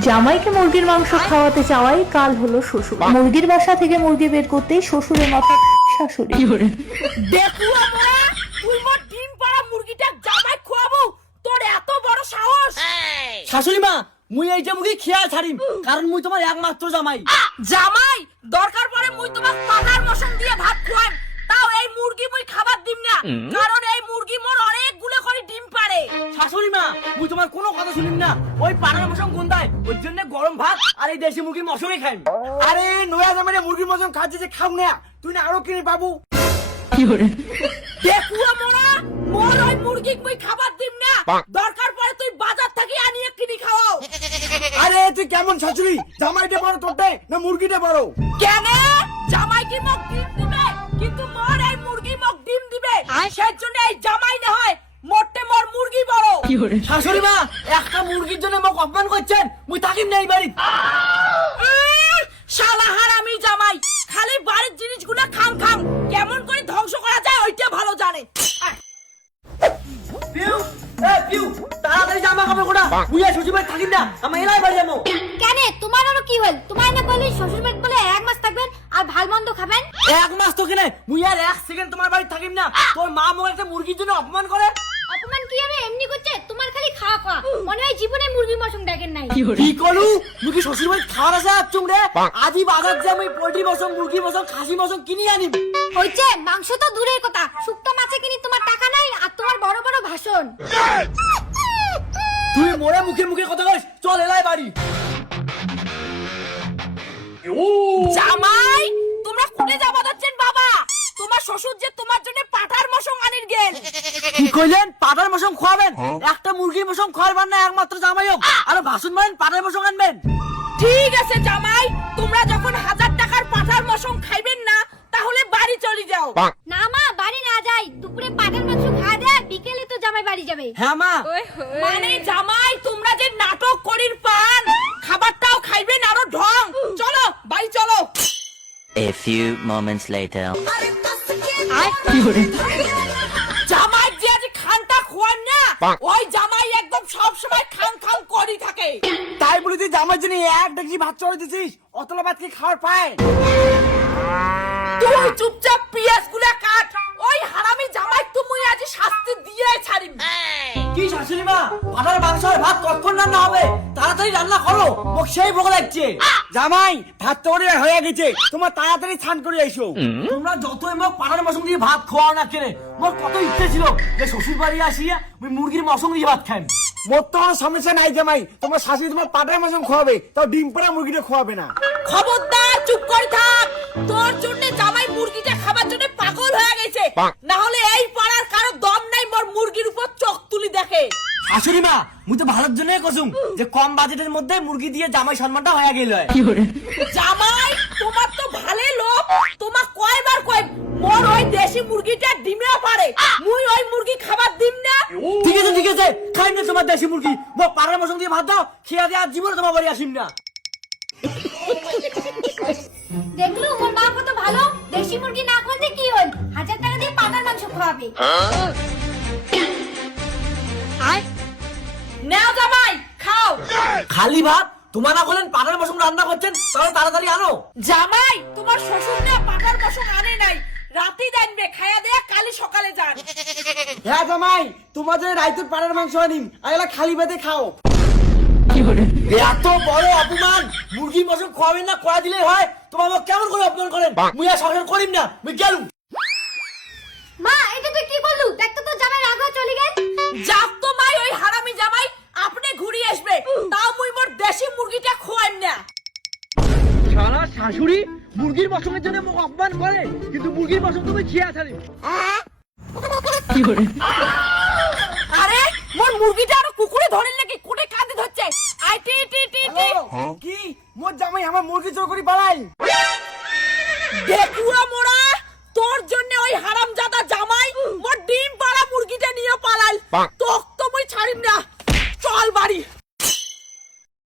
জামাইকে মুরগির মাংস খাওয়াতে চাওয়াই কাল হলো শ্বশুর। মুরগির বাসা থেকে মুরগি বের করতেই শ্বশুরের মাথা শাশুড়ি। দেখুয়া মোরা তুই মোর ডিম পাড়া মুরগিটা জামাই খোয়াবো, তোর এত বড় সাহস? শাশুড়ি মা, মুই এই যে মুরগি খেয়াল ছাড়িম, কারণ মুই তোমার একমাত্র জামাই। জামাই দরকার পড়ে মুই তোমাক পাকার মশন দিয়ে ভাত খোয়াম, তাও এই মুরগি মুই খাবার দিম না, কারণ এই মুরগি মোর অনেকগুলো করে ডিম পাড়ে। শাশুড়ি মা, মুই তোমার কোনো কথা শুনিম না। ওই পাড়ার মশন গন্ধায়, ওর জন্য গরম ভাত আর এই দেশি মুরগির মশনই খাইম। আরে নয়া জামাই মুরগির মতন খাচ্ছে যে খাও না, তুই না আরো কিনে পাবো। দেখুয়া মোরা মোর ওই মুরগি মুই খাবার দিম না, দরকার পড়ে তুই বাজার থেকে আনিয়ে কিনি খাওয়াও। আরে তুই কেমন শাশুড়ি, জামাইটা বড় তোরটে না মুরগিটা বড়? কেন জামাই কি মক ডিম দিবে, কিন্তু মোর এই মুরগি মক ডিম দিবে, সেই জন্য এই জামাই না হয় মোটে মোর মুরগি বড়। শাশুড়ি মা, একটা মুরগির জন্য মোক অপমান করছেন, মুই থাকিম না এই বাড়ি। শালা হারামি জামাই, খালি বাড়ির জিনিসগুলো খাম খাম, কেমন করে ধ্বংস করা যায় ওইটা ভালো জানে। পিউ, এ পিউ, তাড়াতাড়ি জামা কাপড় কোটা, মুই আর শ্বশুর বাড়ি থাকিম না, আমি এলাই বাড়ি যাবো। কেন তোমার আরো কি হল? তোমার না বলি শ্বশুর বাড়ি বলে এক মাস থাকবেন আর ভাল মন্দ খাবেন? এক মাস তো কিনে, মুই আর এক সেকেন্ড তোমার বাড়ি থাকিম না। তোর মা মোক একটা মুরগির জন্য অপমান করে। অপমান কি হবে? এমনি করছে, তোমার খালি খাওয়া খাওয়া, মনে হয় জীবনে মুরগি মশন দেখেন নাই। কি করু মুই কি শ্বশুর বাড়ি খাওয়ার আছে আচ্ছুম রে? আজই বাজার যে আমি পোল্ট্রি মশন, মুরগি মশন, খাসি মশন কিনি আনিম। হইছে মাংস তো দূরের কথা, শুক্তো মাছে কিনি তোমার টাকা নাই আর তোমার বড় বড় ভাষণ। তুই মোরে মুখে মুখে কথা কইস, চল এলাই বাড়ি। জামাই তোমরা কোনে যাবা যাচ্ছেন বাবা? তোমার শ্বশুর যে তোমার জন্য পাঠার মশং আনির গেল। কি কইলেন? পাটার মশন খাওয়াবেন? একটা মুরগির মশন খাওয়াবেন না একমাত্র জামাই হোক, আর ভাষণ মারেন পাটার মশন আনবেন? ঠিক আছে জামাই, তোমরা যখন 1000 টাকার পাঠার মশং খাইবেন না, তাহলে বাড়ি চলে যাও। না মা, বাড়ি না যাই, দুপুরে পাঠার মাংস খাওয়া দেয়, বিকেলে তো জামাই বাড়ি যাবে। হ্যাঁ মা। মানে জামাই তোমরা যে নাটক করির পান, খাবারটাও খাইবেন আরো ঢং। চলো বাড়ি চলো। A few moments later. জামাই যে আজ খানটা খোয়ান না, ওই জামাই একদম সব সময় খান খান করি থাকে। তাই বলি তুই জামাই জন্য এক ডেকচি ভাত চড়ে দিছিস, অতলা ভাত কি খাওয়ার পায়? তুই চুপচাপ পিয়াজ গুলা কাট, ওই হারামি জামাই তুমি আজ শাস্তি দিয়ে ছাড়িম। কি শাশুড়ি মা, পাটার মাংস আর ভাত কখন রান্না হবে? তাড়াতাড়ি রান্না করো, মোক সেই ভোগ লাগছে। জামাই ভাত তো হয়ে গেছে, তোমার তাড়াতাড়ি স্নান করে এসো। তোমরা যতই মোক পাটার মশন দিয়ে ভাত খাওয়াও না কেনে, মোর কত ইচ্ছে ছিল যে শ্বশুর বাড়ি আসিয়া ওই মুরগির মশন দিয়ে ভাত খাই। মোর তো কোনো সমস্যা নাই জামাই, তোমার শাশুড়ি তোমার পাটার মশন খাওয়াবে, তাও ডিম পাড়া মুরগিটা খাওয়াবে না। খবরদার চুপ করে থাক, তোর জন্য জামাই মুরগিটা খাবার জন্য পাগল হয়ে গেছে, না হলে এই পাড়ার কারো দম নাই মোর মুরগির উপর চোখ তুলি দেখে। শাশুড়ি মা, মুই তো ভালোর জন্যই কসুম যে কম বাজেটের মধ্যে মুরগি দিয়ে জামাই সম্মানটা হয়ে গেল। জামাই তোমার তো ভালো লোক, তোমার কয়বার কই মোর ওই দেশি মুরগিটা ডিমেও পারে, মুই ওই মুরগি খাবার দিম না। ঠিক আছে ঠিক আছে, খাইম না তোমার দেশি মুরগি, মোক পাটার মশন দিয়ে ভাত দাও, খেয়ে দিয়ে আর জীবনে তোমার বাড়ি আসিম না। দেখলো ওর মা কত ভালো, দেশি মুরগি না খাওয়াতে কি হল, 1000 টাকা দিয়ে পাঠার মাংস খাওয়াবে। নাও জামাই খাও। খালি ভাত? তোমার না বলেন পাটার মশন রান্না করছেন, তাহলে তাড়াতাড়ি আনো। জামাই তোমার শ্বশুর না পাঠার মশন আনে নাই, রাতে জানবে, খায়া দেয়া কালি সকালে যান। হ্যাঁ জামাই, তোমাদের রাইতের পাড়ার মাংস আনিম, আইলা খালি ভাতে খাও। এত বড় অপমান! মুরগির মশন খাওয়াবেন না, করা দিলেই হয়। তোমার আমাকে কেমন করে অপমান করেন? মুই আর সংসার করিম না, মুই গেলুম। মা এটা তুই কি করলু? দেখতো তো জামাই রাগ হয়ে চলে গেল। যাক তো মাই ওই হারামি জামাই আপনি ঘুরিয়ে আসবে, তাও মুই মোর দেশি মুরগিটা খোয়াম না। শালা শাশুড়ি মুরগির মশনের জন্য মোক অপমান করে, কিন্তু মুরগির মশন তুমি খেয়ে আসালি। আরে মোর মুরগিটা আরো কুকুরে ধরেন নাকি, কোটে কাঁদে ধরছে। আই টি টি টি টি। কি মোর জামাই আমার মুরগি চোর করে পালাই?